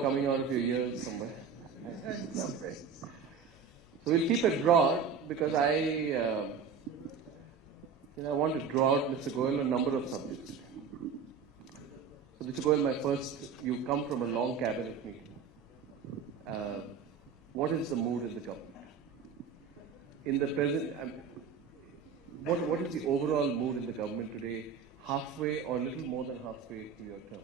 more coming out of your ears somewhere. So we'll keep it broad because I want to draw out Mr. Goyal a number of subjects. So Mr. Goyal, you come from a long cabinet meeting. What is the mood in the government? In the present, what is the overall mood in the government today, halfway or a little more than halfway to your term?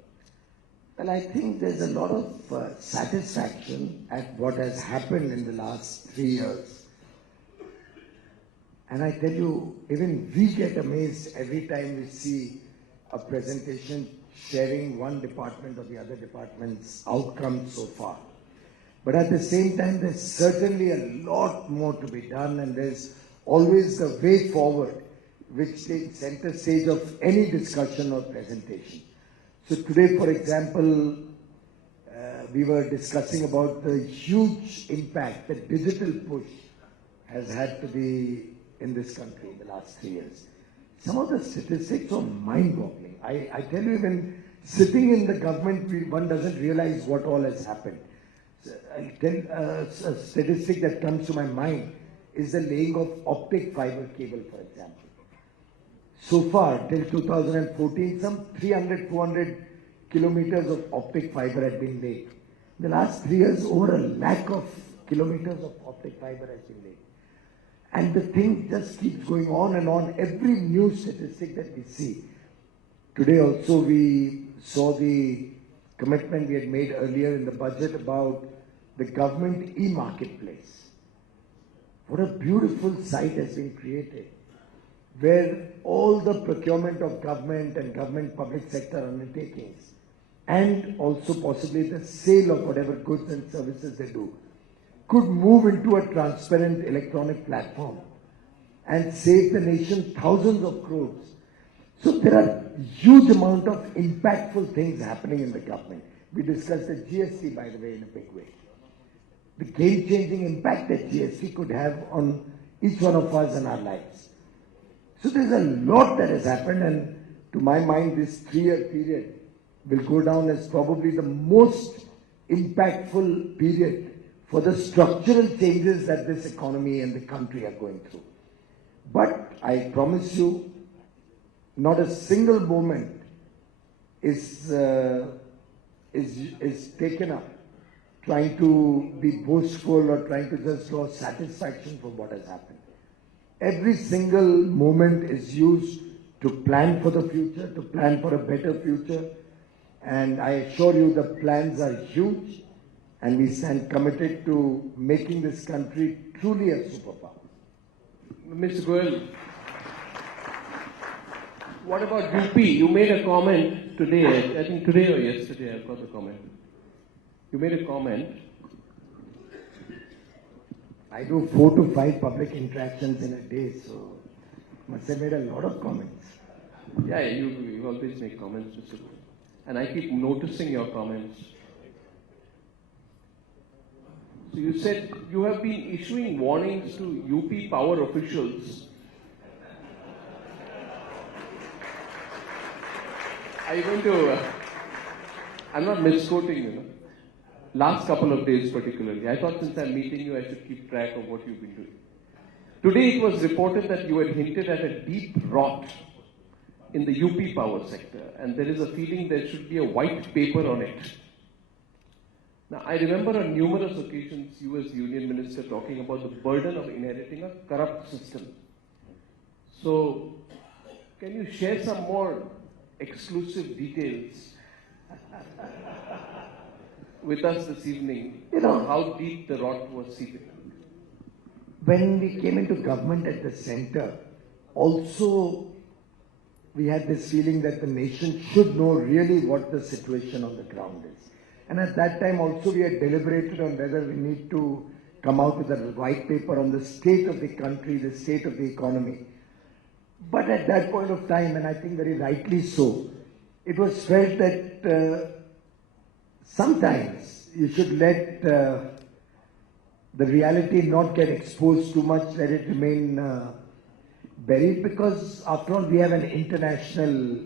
Well, I think there's a lot of satisfaction at what has happened in the last 3 years. And I tell you, even we get amazed every time we see a presentation sharing one department or the other department's outcomes so far. But at the same time, there's certainly a lot more to be done, and there's always the way forward which takes center stage of any discussion or presentation. So today, for example, we were discussing about the huge impact that digital push has had to be in this country in the last 3 years. Some of the statistics are mind-boggling. I tell you, when sitting in the government, one doesn't realize what all has happened. I'll tell a statistic that comes to my mind is the laying of optic fiber cable, for example. So far, till 2014, some 300, 400 kilometers of optic fiber had been laid. In the last 3 years, over 1 lakh of kilometers of optic fiber has been laid. And the thing just keeps going on and on. Every new statistic that we see. Today also we saw the commitment we had made earlier in the budget about the government e-marketplace. What a beautiful site has been created, where all the procurement of government and government public sector undertakings, and also possibly the sale of whatever goods and services they do, could move into a transparent electronic platform and save the nation thousands of crores. So there are huge amount of impactful things happening in the government. We discussed the GST, by the way, in a big way. The game-changing impact that GST could have on each one of us and our lives. So there's a lot that has happened, and to my mind, this 3-year period will go down as probably the most impactful period for the structural changes that this economy and the country are going through. But I promise you, not a single moment is taken up trying to be boastful or trying to just draw satisfaction from what has happened. Every single moment is used to plan for the future, to plan for a better future. And I assure you the plans are huge, and we stand committed to making this country truly a superpower. Mr. Goyal, what about UP? You made a comment today, I think today or yesterday, I've got the comment. You made a comment. I do 4 to 5 public interactions in a day, so must have made a lot of comments. Yeah, you always make comments, Mr. Goyal. And I keep noticing your comments. So you said you have been issuing warnings to UP power officials. Are you going to, I'm not misquoting, you know. Last couple of days particularly. I thought since I'm meeting you, I should keep track of what you've been doing. Today it was reported that you had hinted at a deep rot in the UP power sector, and there is a feeling there should be a white paper on it. Now, I remember on numerous occasions you as Union Minister talking about the burden of inheriting a corrupt system. So, can you share some more exclusive details with us this evening about how deep the rot was seeping? When we came into government at the center, also we had this feeling that the nation should know really what the situation on the ground is. And at that time also we had deliberated on whether we need to come out with a white paper on the state of the country, the state of the economy. But at that point of time, and I think very rightly so, it was felt that sometimes you should let the reality not get exposed too much, let it remain buried, because after all we have an international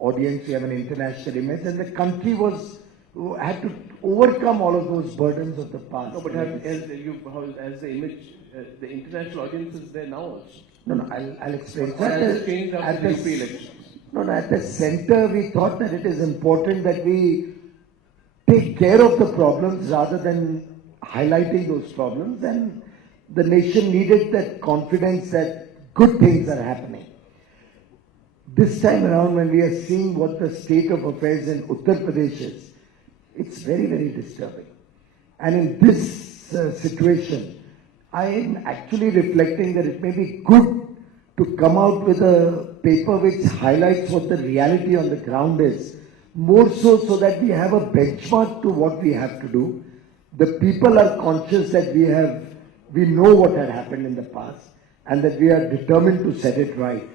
audience, we have an international image, and the country was who had to overcome all of those burdens of the past. No, but has the image, the international audience is there now also? No, I'll explain. Or has it changed after the UP elections? No, at the center we thought that it is important that we take care of the problems rather than highlighting those problems, and the nation needed that confidence that good things are happening. This time around, when we are seeing what the state of affairs in Uttar Pradesh is, it's very, very disturbing. And in this situation, I am actually reflecting that it may be good to come out with a paper which highlights what the reality on the ground is, more so that we have a benchmark to what we have to do. The people are conscious that we know what had happened in the past and that we are determined to set it right.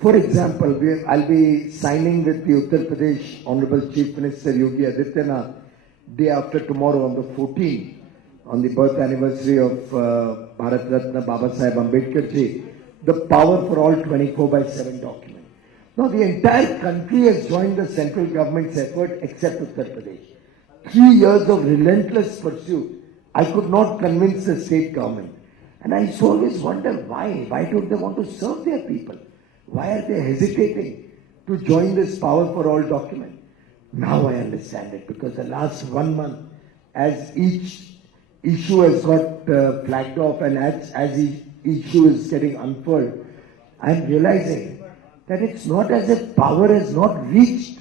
For example, I'll be signing with the Uttar Pradesh Honorable Chief Minister Yogi Adityanath day after tomorrow on the 14th, on the birth anniversary of Bharat Ratna Baba Saheb Ambedkar ji, the Power for All 24/7 document. Now the entire country has joined the central government's effort except Uttar Pradesh. 3 years of relentless pursuit, I could not convince the state government. And I used to always wonder why. Why don't they want to serve their people? Why are they hesitating to join this Power for All document? Now I understand it, because the last 1 month, as each issue has got flagged off and as each issue is getting unfurled, I am realizing that it's not as if power has not reached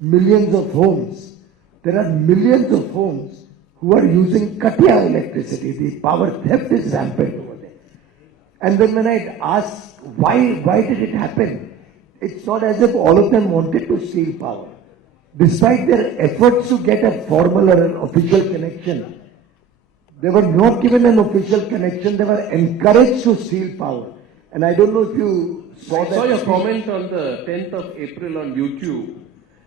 millions of homes. There are millions of homes who are using Katia electricity. The power theft is rampant over there. And then when I ask why did it happen, it's not as if all of them wanted to steal power. Despite their efforts to get a formal or an official connection, they were not given an official connection. They were encouraged to steal power. And I don't know if you saw that. I saw your comment on the 10th of April on YouTube,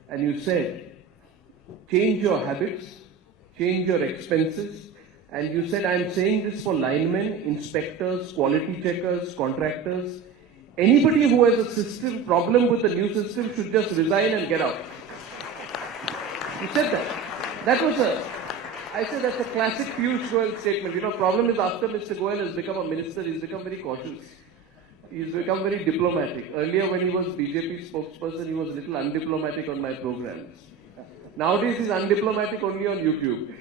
and you said, change your habits, change your expenses, and you said, I am saying this for linemen, inspectors, quality checkers, contractors. Anybody who has a system problem with the new system should just resign and get out. You said that. I said that's a classic Piyush Goyal statement. You know, problem is after Mr. Goyal has become a minister, he's become very cautious. He's become very diplomatic. Earlier when he was BJP spokesperson, he was a little undiplomatic on my programs. Nowadays he's undiplomatic only on YouTube.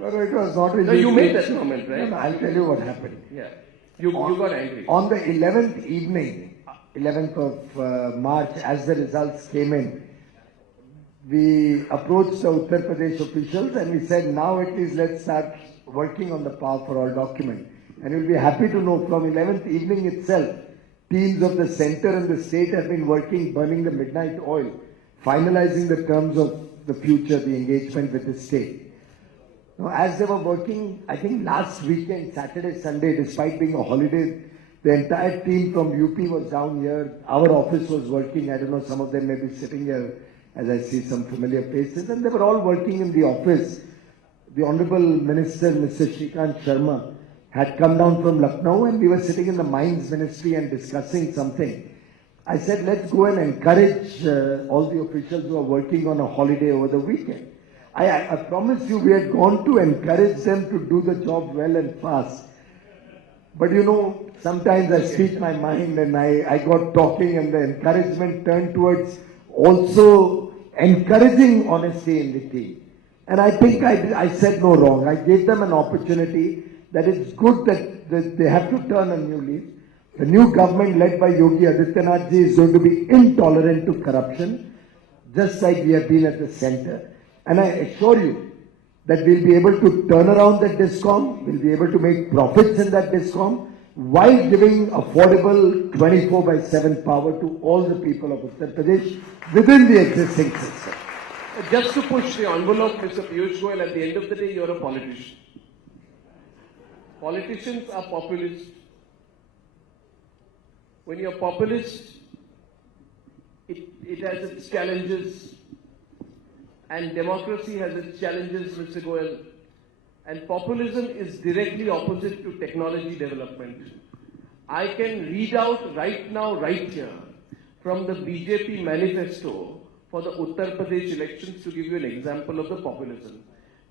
No, it was not a No, you made that comment, right? No, I'll tell you what happened. Yeah. You got angry. On the 11th evening, 11th of March, as the results came in, we approached the Uttar Pradesh officials and we said, now at least let's start working on the Power for All document. And you'll be happy to know from 11th evening itself, teams of the center and the state have been working, burning the midnight oil, finalizing the terms of the future, the engagement with the state. Now, as they were working, I think last weekend, Saturday, Sunday, despite being a holiday, the entire team from UP was down here. Our office was working. I don't know, some of them may be sitting here as I see some familiar faces. And they were all working in the office. The Honorable Minister, Mr. Shrikant Sharma, had come down from Lucknow and we were sitting in the Mines Ministry and discussing something. I said, let's go and encourage all the officials who are working on a holiday over the weekend. I promise you, we had gone to encourage them to do the job well and fast. But you know, sometimes I speak my mind and I got talking and the encouragement turned towards also encouraging honesty in the team. And I think I said no wrong. I gave them an opportunity that it's good that they have to turn a new leaf. The new government led by Yogi Adityanath ji is going to be intolerant to corruption, just like we have been at the center. And I assure you that we'll be able to turn around that DISCOM, we'll be able to make profits in that DISCOM, while giving affordable 24/7 power to all the people of Uttar Pradesh within the existing system. Just to push the envelope, Mr. Piyush Goyal, at the end of the day, you're a politician. Politicians are populist. When you're populist, it has its challenges, and democracy has its challenges, Mr. Goyal. And populism is directly opposite to technology development. I can read out right now, right here, from the BJP manifesto for the Uttar Pradesh elections to give you an example of the populism.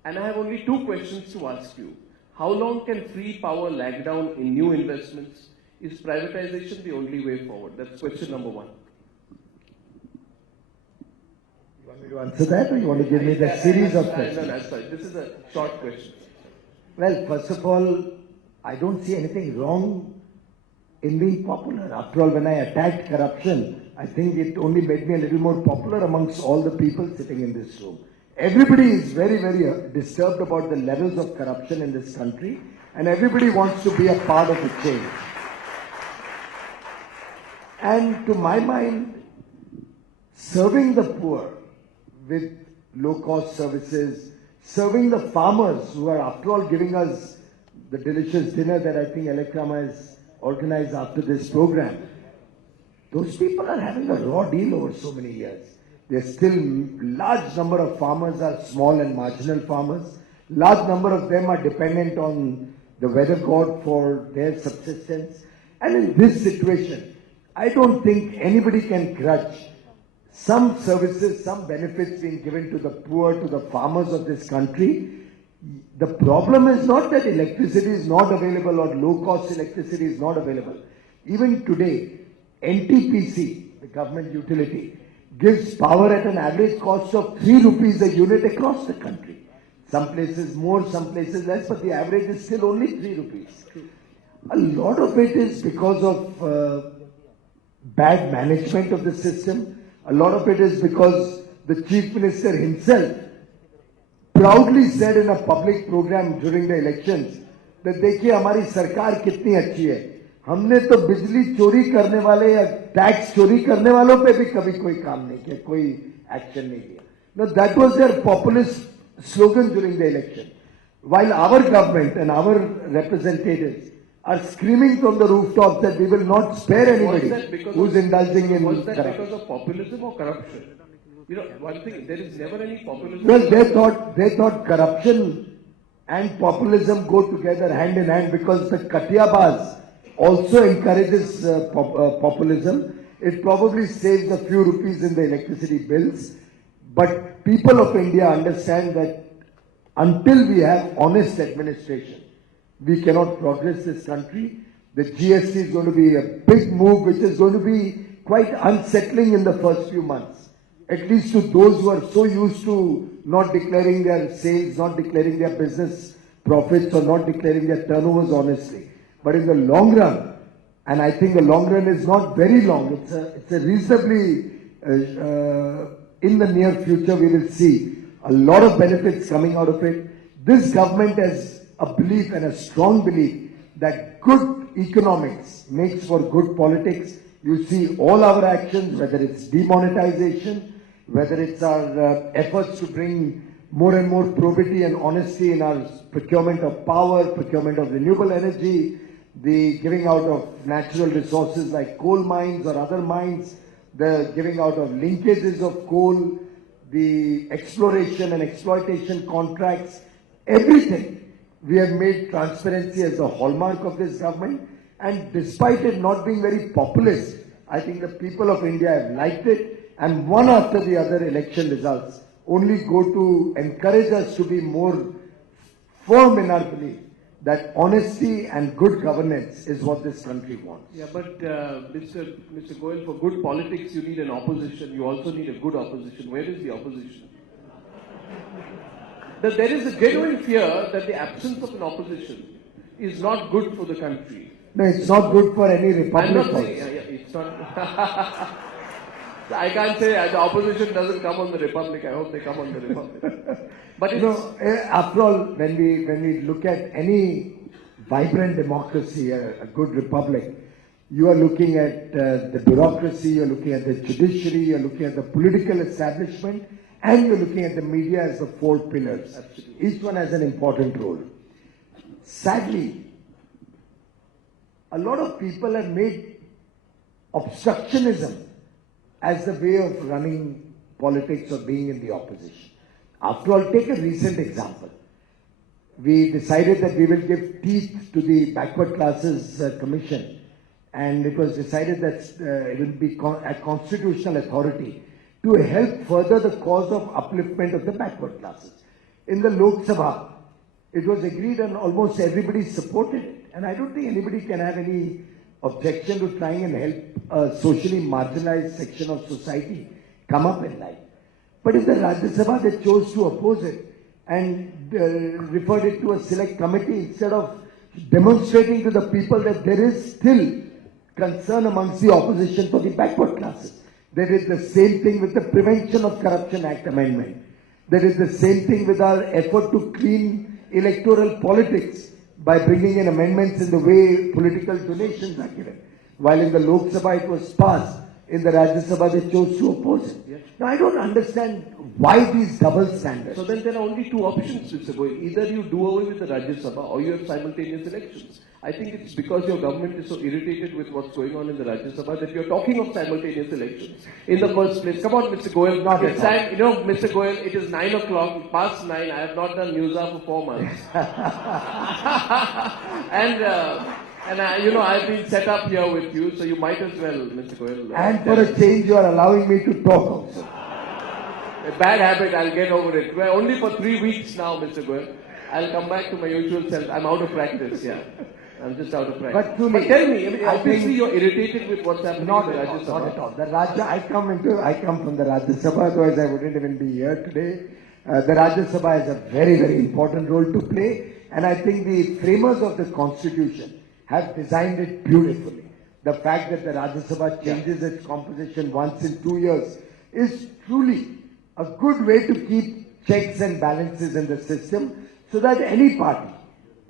And I have only two questions to ask you. How long can free power lag down in new investments? Is privatization the only way forward? That's question number one. You want me to answer that, or you want to give me the series of questions? No, sorry. This is a short question. Well, first of all, I don't see anything wrong in being popular. After all, when I attacked corruption, I think it only made me a little more popular amongst all the people sitting in this room. Everybody is very, very disturbed about the levels of corruption in this country, and everybody wants to be a part of the change. And to my mind, serving the poor with low-cost services, serving the farmers who are, after all, giving us the delicious dinner that I think ELECRAMA has organized after this program, those people are having a raw deal over so many years. There's still large number of farmers are small and marginal farmers. Large number of them are dependent on the weather god for their subsistence. And in this situation, I don't think anybody can grudge some services, some benefits being given to the poor, to the farmers of this country. The problem is not that electricity is not available or low-cost electricity is not available. Even today, NTPC, the government utility, gives power at an average cost of 3 rupees a unit across the country. Some places more, some places less, but the average is still only 3 rupees. A lot of it is because of bad management of the system. A lot of it is because the Chief Minister himself proudly said in a public program during the elections that देखिए हमारी सरकार कितनी अच्छी है, हमने तो बिजली चोरी करने वाले या टैक्स चोरी करने वालों पे भी कभी कोई काम नहीं किया, कोई एक्शन नहीं लिया. Now that was their populist slogan during the election. While our government and our representatives are screaming from the rooftops that we will not spare anybody who's indulging in corruption. Was that because of populism or corruption? You know, one thing, there is never any populism. Well, they thought corruption and populism go together hand in hand because the Katiyabaz also encourages populism. It probably saves a few rupees in the electricity bills. But people of India understand that until we have honest administration, we cannot progress this country. The GST is going to be a big move which is going to be quite unsettling in the first few months. At least to those who are so used to not declaring their sales, not declaring their business profits or not declaring their turnovers honestly. But in the long run, and I think the long run is not very long, it's a reasonably, in the near future we will see a lot of benefits coming out of it. This government has a belief and a strong belief that good economics makes for good politics. You see all our actions, whether it's demonetization, whether it's our efforts to bring more and more probity and honesty in our procurement of power, procurement of renewable energy, the giving out of natural resources like coal mines or other mines, the giving out of linkages of coal, the exploration and exploitation contracts, everything. We have made transparency as the hallmark of this government, and despite it not being very populist, I think the people of India have liked it, and one after the other election results only go to encourage us to be more firm in our belief that honesty and good governance is what this country wants. Yeah, but Mr. Goyal, for good politics you need an opposition. You also need a good opposition. Where is the opposition? That there is a genuine fear that the absence of an opposition is not good for the country. No, it's not good for any republic. I'm not saying, it's not. I can't say the opposition doesn't come on the republic. I hope they come on the republic. But it's, after all, when we look at any vibrant democracy, a good republic, you are looking at the bureaucracy, you're looking at the judiciary, you're looking at the political establishment, and you're looking at the media as the four pillars. Absolutely. Each one has an important role. Sadly, a lot of people have made obstructionism as the way of running politics or being in the opposition. After all, take a recent example. We decided that we will give teeth to the backward classes commission, and it was decided that it will be a constitutional authority to help further the cause of upliftment of the backward classes. In the Lok Sabha, it was agreed and almost everybody supported it. And I don't think anybody can have any objection to trying and help a socially marginalized section of society come up in life. But in the Rajya Sabha, they chose to oppose it and referred it to a select committee instead of demonstrating to the people that there is still concern amongst the opposition for the backward classes. They did the same thing with the Prevention of Corruption Act amendment. They did the same thing with our effort to clean electoral politics by bringing in amendments in the way political donations are given. While in the Lok Sabha it was passed, in the Rajya Sabha they chose to oppose it. Yes. Now I don't understand why these double standards. So then there are only two options, Mr. Goyal. Either you do away with the Rajya Sabha or you have simultaneous elections. I think it's because your government is so irritated with what's going on in the Rajya Sabha that you're talking of simultaneous elections in the first place. Come on, Mr. Goyal. Not it's time, Mr. Goyal, it is 9 o'clock, past 9. I have not done news for 4 months. And I've been set up here with you, so you might as well, Mr. Goyal. And for a change, you are allowing me to talk also. A bad habit, I'll get over it. Well, only for 3 weeks now, Mr. Goyal. I'll come back to my usual self. I'm out of practice, yeah. I'm just out of practice. But truly, tell me, obviously you're irritated with what's happening Not in the at all, Rajya not Sabha. at all. The Rajya, I come from the Rajya Sabha, otherwise I wouldn't even be here today. The Rajya Sabha has a very, very important role to play, and I think the framers of the Constitution have designed it beautifully. The fact that the Rajya Sabha changes its composition once in 2 years is truly a good way to keep checks and balances in the system so that any party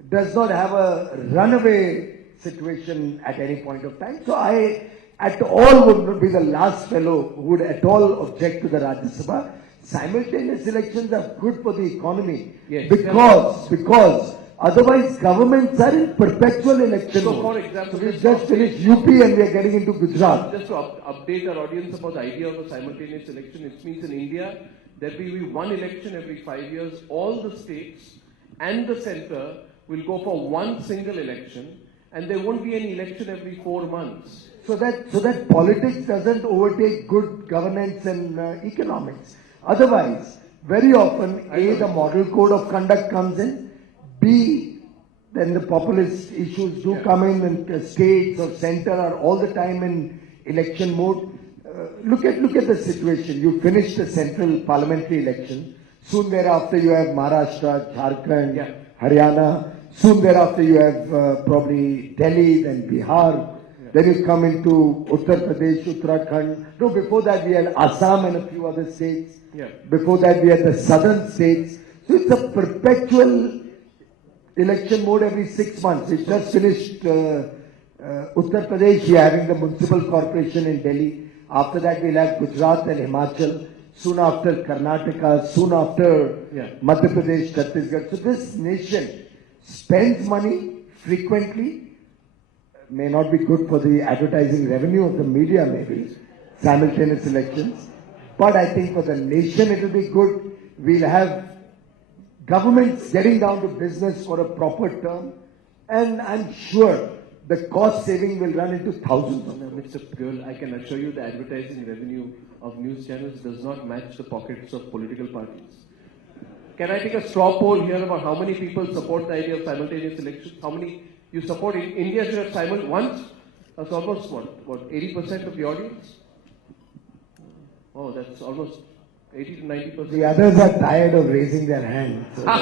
does not have a runaway situation at any point of time. So I at all would be the last fellow who would at all object to the Rajya Sabha. Simultaneous elections are good for the economy because otherwise governments are in perpetual election So mode. for example, So we just finished UP and we are getting into Gujarat. Just to update our audience about the idea of a simultaneous election, it means in India there will be one election every 5 years. All the states and the centre will go for one single election, and there won't be any election every 4 months. So that politics doesn't overtake good governance and economics. Otherwise, very often, A, the model code of conduct comes in, B, then the populist issues do come in, and states or center are all the time in election mode. Look at the situation. You finish the central parliamentary election. Soon thereafter, you have Maharashtra, Jharkhand, Haryana. Soon thereafter, you have probably Delhi, then Bihar. Then you come into Uttar Pradesh, Uttarakhand. No, before that we had Assam and a few other states. Before that we had the southern states. So it's a perpetual election mode every 6 months. We just finished Uttar Pradesh. We are having the municipal corporation in Delhi. After that we'll have Gujarat and Himachal. Soon after Karnataka. Soon after Madhya Pradesh, Chhattisgarh. So this nation spends money frequently. May not be good for the advertising revenue of the media, maybe, simultaneous elections. But I think for the nation it will be good. We'll have governments getting down to business for a proper term. And I'm sure the cost saving will run into thousands of crores. Mr. Goyal, I can assure you the advertising revenue of news channels does not match the pockets of political parties. Can I take a straw poll here about how many people support the idea of simultaneous elections? How many you support? India should have once? That's almost what, 80% of the audience? Oh, that's almost 80 to 90%. The others are tired of raising their hands. So well,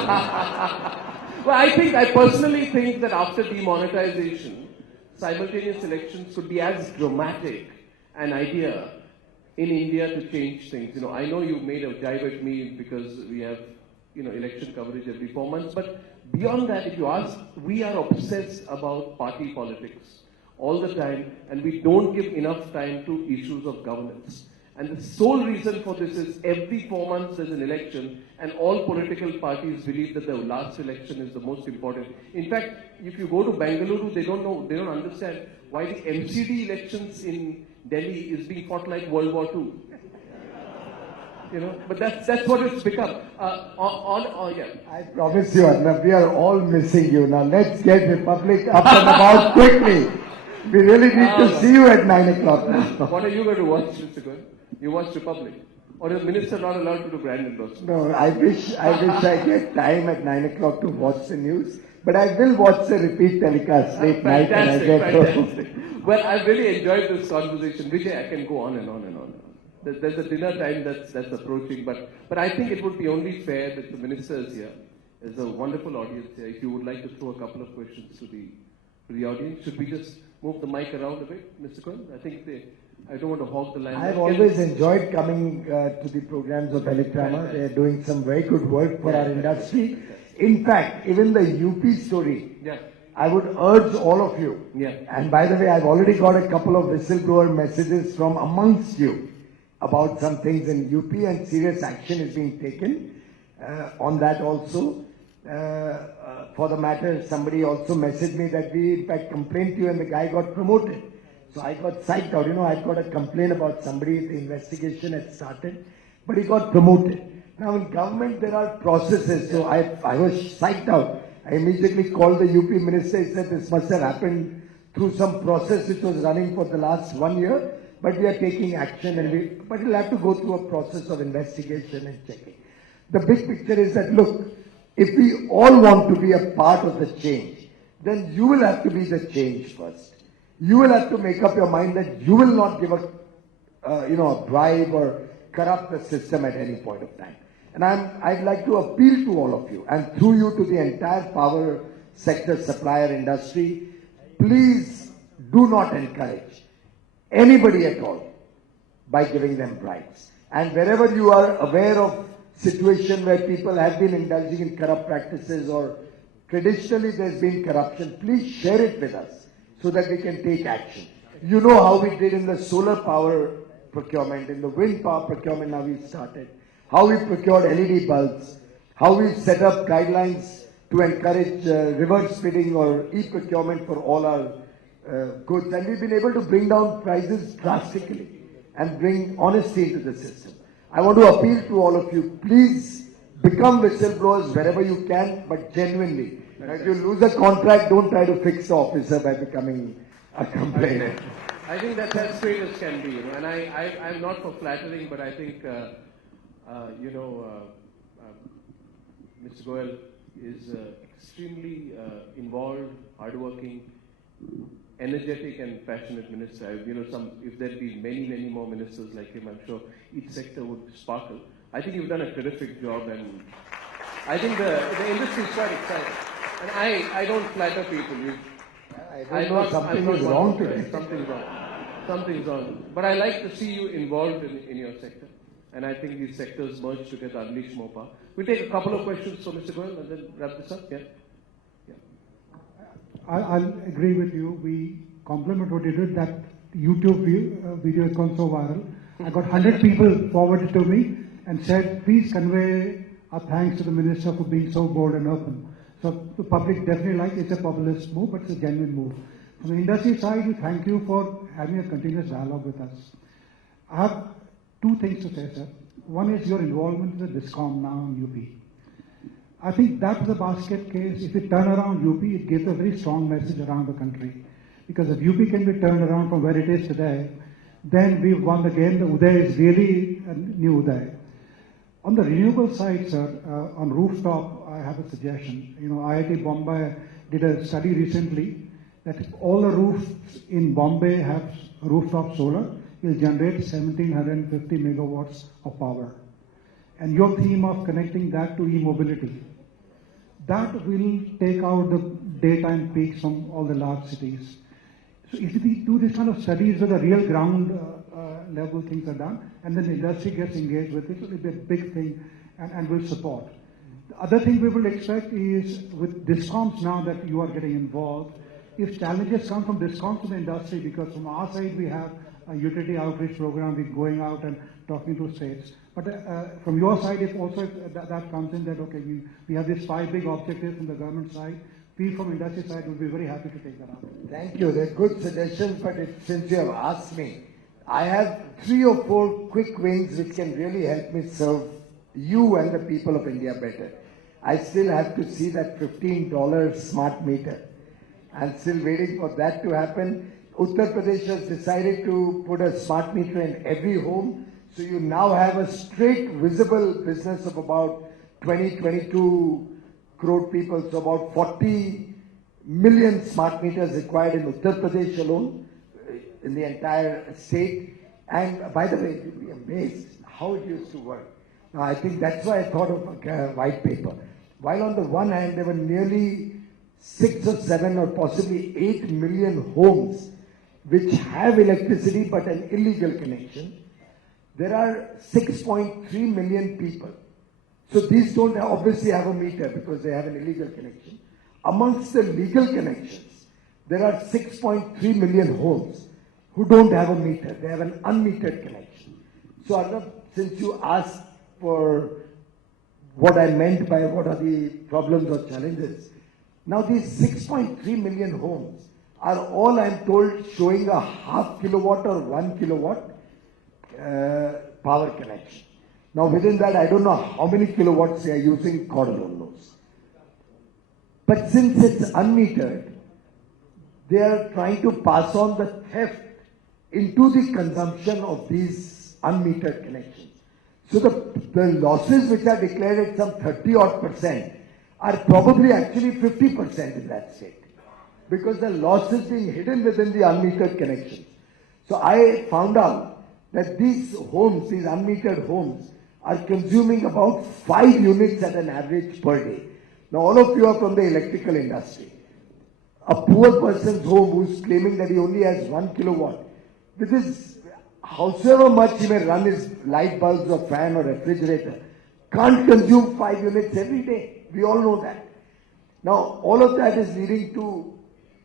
I personally think that after demonetization, simultaneous elections could be as dramatic an idea in India to change things. I know you made a jibe at me because we have, election coverage every 4 months, but beyond that, if you ask, we are obsessed about party politics all the time, and we don't give enough time to issues of governance. And the sole reason for this is every 4 months there's an election, and all political parties believe that the last election is the most important. In fact, if you go to Bengaluru, they don't understand why the MCD elections in Delhi is being fought like World War II. But that's what it's become. I promise you, Arnab, we are all missing you. Now let's get Republic up and about quickly. We really need to see you at 9 o'clock now. What are you going to watch, Mr. Goyal? You watch Republic? Or is the minister not allowed to do brand endorsement? No, I wish I get time at 9 o'clock to watch the news, but I will watch the repeat telecast late night when I get home. Fantastic. Well, I've really enjoyed this conversation. Vijay, I can go on and on and on. There's a dinner time that's approaching, but I think it would be only fair that the minister is here. There's a wonderful audience here. If you would like to throw a couple of questions to the audience, should we just move the mic around a bit, Mr. Cohen? I don't want to hog the line. I've always enjoyed coming to the programs of ELECRAMA. They're doing some very good work for our industry. In fact, even the UP story, I would urge all of you. And by the way, I've already got a couple of whistleblower messages from amongst you about some things in UP, and serious action is being taken on that also. For the matter, somebody also messaged me that we in fact complained to you and the guy got promoted. So I got psyched out. I got a complaint about somebody, the investigation had started, but he got promoted. Now in government there are processes, so I was psyched out. I immediately called the UP minister. He said this must have happened through some process which was running for the last 1 year, but we are taking action, but it'll have to go through a process of investigation and checking. The big picture is that, look, if we all want to be a part of the change, then you will have to be the change first. You will have to make up your mind that you will not give a bribe or corrupt the system at any point of time. And I'd like to appeal to all of you, and through you to the entire power sector supplier industry, please do not encourage anybody at all by giving them bribes. And wherever you are aware of situation where people have been indulging in corrupt practices or traditionally there's been corruption, please share it with us so that we can take action. You know how we did in the solar power procurement, in the wind power procurement now we started, how we procured LED bulbs, how we set up guidelines to encourage reverse bidding or e-procurement for all our goods, and we've been able to bring down prices drastically and bring honesty into the system. I want to appeal to all of you, please become whistleblowers wherever you can, but genuinely. If you lose a contract, don't try to fix the officer by becoming a complainant. I think that's as straight as can be, and I'm not for flattering, but I think, Mr. Goyal is extremely involved, hardworking, energetic and passionate minister. If there'd be many more ministers like him, I'm sure each sector would sparkle. I think you've done a terrific job, and I think the industry is quite excited. And I don't flatter people. I know something is wrong today. Something's wrong. But I like to see you involved in your sector. And I think these sectors merge together, unleash more power. We'll take a couple of questions from Mr. Goyal and then wrap this up. I'll agree with you. We compliment what you did. That YouTube video has gone so viral. I got 100 people forwarded to me and said, please convey our thanks to the minister for being so bold and open. So the public definitely like it's a populist move, but it's a genuine move. From the industry side, we thank you for having a continuous dialogue with us. I have two things to say, sir. One is your involvement with the DISCOM now in UP. I think that's the basket case. If we turn around UP, it gives a very strong message around the country. Because if UP can be turned around from where it is today, then we've won the game. The Uday is really a new Uday. On the renewable side, sir, on rooftop, I have a suggestion. IIT Bombay did a study recently that if all the roofs in Bombay have rooftop solar, will generate 1750 megawatts of power. And your theme of connecting that to e-mobility, that will take out the daytime peaks from all the large cities. So if we do this kind of studies where the real ground level things are done, and then the industry gets engaged with it, it will be a big thing and will support. The other thing we will expect is with DISCOMs now that you are getting involved, if challenges come from DISCOMs to the industry, because from our side we have a utility outreach program, we're going out and talking to states. But from your side, if also that comes in that, okay, we have these 5 big objectives from the government side, we from industry side will be very happy to take that up. Thank you. They're good suggestions, but since you have asked me, I have 3 or 4 quick wins which can really help me serve you and the people of India better. I still have to see that $15 smart meter. I'm still waiting for that to happen. Uttar Pradesh has decided to put a smart meter in every home. So you now have a straight visible business of about 22 crore people, so about 40 million smart meters required in Uttar Pradesh alone, in the entire state. And by the way, you'll be amazed how it used to work. Now, I think that's why I thought of a white paper. While on the one hand, there were nearly 6 or 7 or possibly 8 million homes which have electricity but an illegal connection, there are 6.3 million people. So these don't obviously have a meter because they have an illegal connection. Amongst the legal connections, there are 6.3 million homes who don't have a meter. They have an unmetered connection. So Arnab, since you asked for what I meant by what are the problems or challenges, now these 6.3 million homes are all, I'm told, showing a half kilowatt or 1 kilowatt power connection. Now within that, I don't know how many kilowatts they are using, God alone knows. But since it's unmetered, they are trying to pass on the theft into the consumption of these unmetered connections. So the losses which are declared at some 30% are probably actually 50% in that state, because the loss is being hidden within the unmetered connections. So I found out that these homes, these unmetered homes, are consuming about 5 units at an average per day. Now all of you are from the electrical industry. A poor person's home who's claiming that he only has 1 kilowatt, with his, however much he may run his light bulbs or fan or refrigerator, can't consume 5 units every day. We all know that. Now all of that is leading to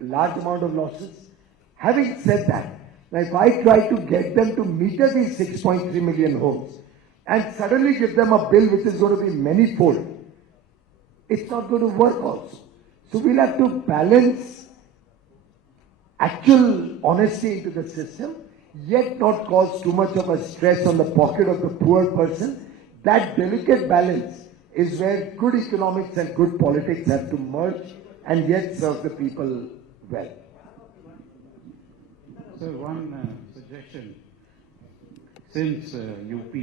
large amount of losses. Having said that, now if I try to get them to meter these 6.3 million homes and suddenly give them a bill which is going to be many-fold, it's not going to work also. So we'll have to balance actual honesty into the system, yet not cause too much of a stress on the pocket of the poor person. That delicate balance is where good economics and good politics have to merge and yet serve the people well. So one suggestion, since UP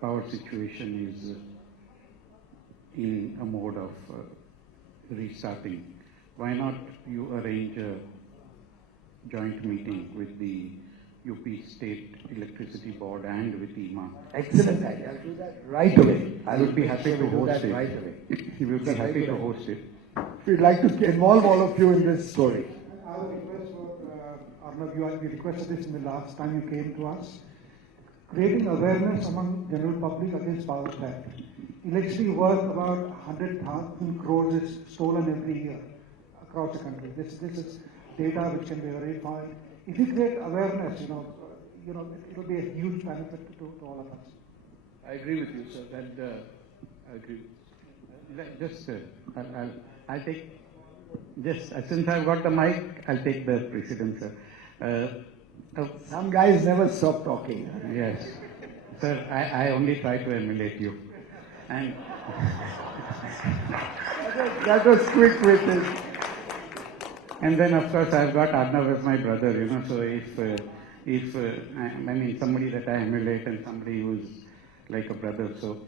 power situation is in a mode of restarting, why not you arrange a joint meeting with the UP State Electricity Board and with EMA? Excellent idea. I'll do that right away. I would be happy to host it. Right away. He will be happy to host it. We'd like to involve all of you in this story. I would request for Arnab, we requested this in the last time you came to us. Creating awareness among general public against power theft. Electricity worth about 100,000 crores is stolen every year across the country. This is data which can be verified. If you create awareness, it will be a huge benefit to all of us. I agree with you, sir. And I agree. I'll take, since I've got the mic, I'll take the precedence, sir. Some guys never stop talking. Yes. Sir, I only try to emulate you. And that was quick-witted. And then, of course, I've got Arnav as my brother, so if somebody that I emulate and somebody who's like a brother, so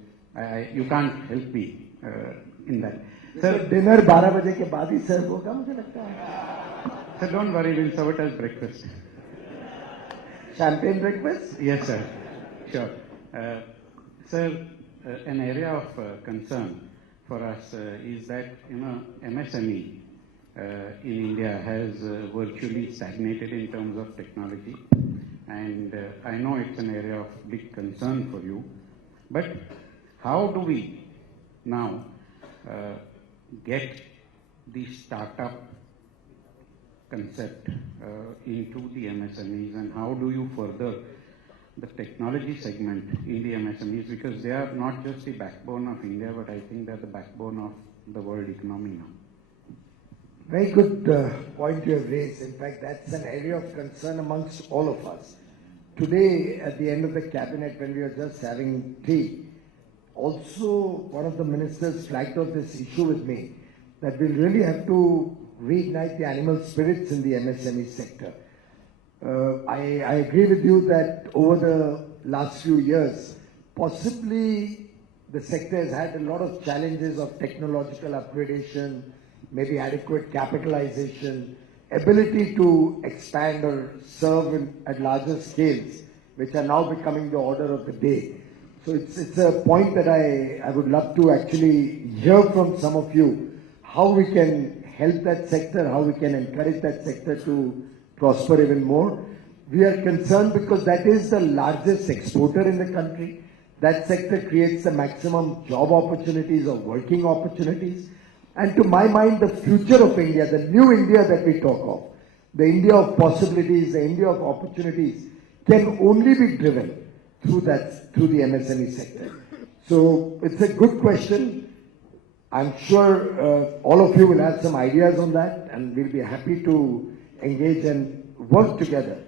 you can't help me in that. Sir, dinner 12 बजे के बाद ही सर्व होगा मुझे लगता है. Sir, don't worry, we'll serve it as breakfast. Champagne breakfast? Yes, sir. Sure. Sir, an area of concern for us is that, MSME in India has virtually stagnated in terms of technology. And I know it's an area of big concern for you. But how do we now get the startup concept into the MSMEs, and how do you further the technology segment in the MSMEs, because they are not just the backbone of India, but I think they're the backbone of the world economy now. Very good point you have raised. In fact, that's an area of concern amongst all of us. Today, at the end of the cabinet, when we were just having tea, also one of the ministers flagged out this issue with me, that we'll really have to reignite the animal spirits in the MSME sector. I agree with you that over the last few years, possibly the sector has had a lot of challenges of technological upgradation, maybe adequate capitalization, ability to expand or serve at larger scales, which are now becoming the order of the day. So it's a point that I would love to actually hear from some of you, how we can help that sector, how we can encourage that sector to prosper even more. We are concerned because that is the largest exporter in the country. That sector creates the maximum job opportunities or working opportunities. And to my mind, the future of India, the new India that we talk of, the India of possibilities, the India of opportunities, can only be driven through the MSME sector. So it's a good question. I'm sure all of you will have some ideas on that, and we'll be happy to engage and work together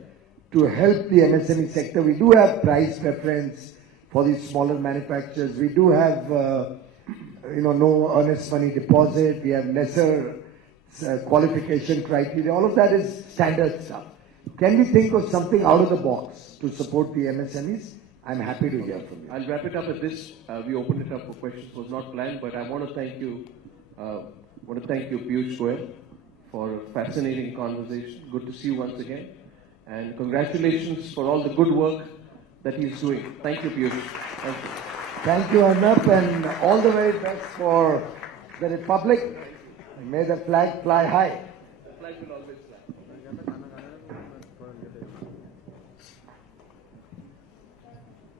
to help the MSME sector. We do have price preference for these smaller manufacturers. We do have, no earnest money deposit. We have lesser qualification criteria. All of that is standard stuff. Can we think of something out of the box to support the MSMEs? I'm happy to hear from you. I'll wrap it up with this. We opened it up for questions. It was not planned, but I want to thank you. Piyush Goyal, for a fascinating conversation. Good to see you once again. And congratulations for all the good work that he's doing. Thank you, Piyush. Thank you. Thank you, Arnab, and all the very best for the Republic. May the flag fly high. The flag will always fly.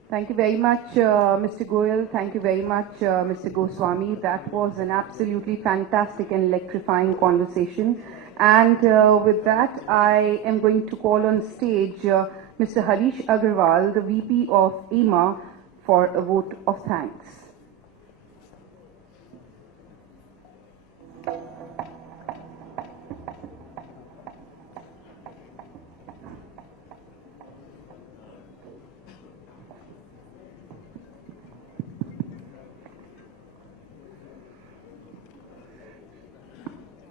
Thank you very much, Mr. Goyal. Thank you very much, Mr. Goswami. That was an absolutely fantastic and electrifying conversation. And with that, I am going to call on stage Mr. Harish Agarwal, the VP of EMA, for a vote of thanks.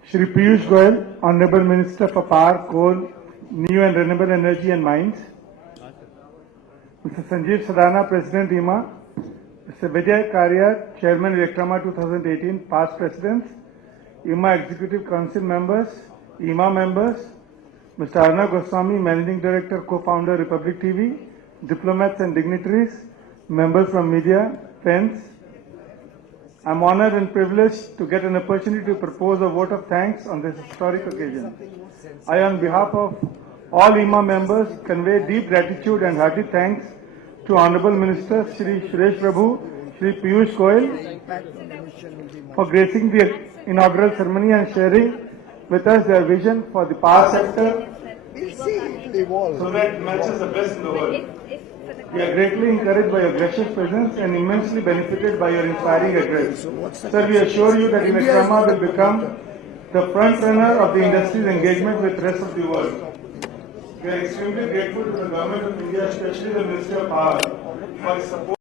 Shri Piyush Goyal, Honorable Minister for Power, Coal, New and Renewable Energy and Mines, Mr. Sanjeev Sadana, President EMA, Mr. Vijay Karia, Chairman ELECRAMA 2018, past Presidents, EMA Executive Council members, EMA members, Mr. Arnab Goswami, Managing Director, Co-founder, Republic TV, diplomats and dignitaries, members from media, friends. I'm honored and privileged to get an opportunity to propose a vote of thanks on this historic occasion. I, on behalf of all EMA members, convey deep gratitude and hearty thanks to Honorable Minister Shri Suresh Prabhu, Shri Piyush Goyal for gracing the inaugural ceremony and sharing with us their vision for the power sector so that it matches the best in the world. We are greatly encouraged by your gracious presence and immensely benefited by your inspiring address. Sir, we assure you that ELECRAMA will become the front runner of the industry's engagement with the rest of the world. We are extremely grateful to the Government of India, especially the Ministry of Power, for its support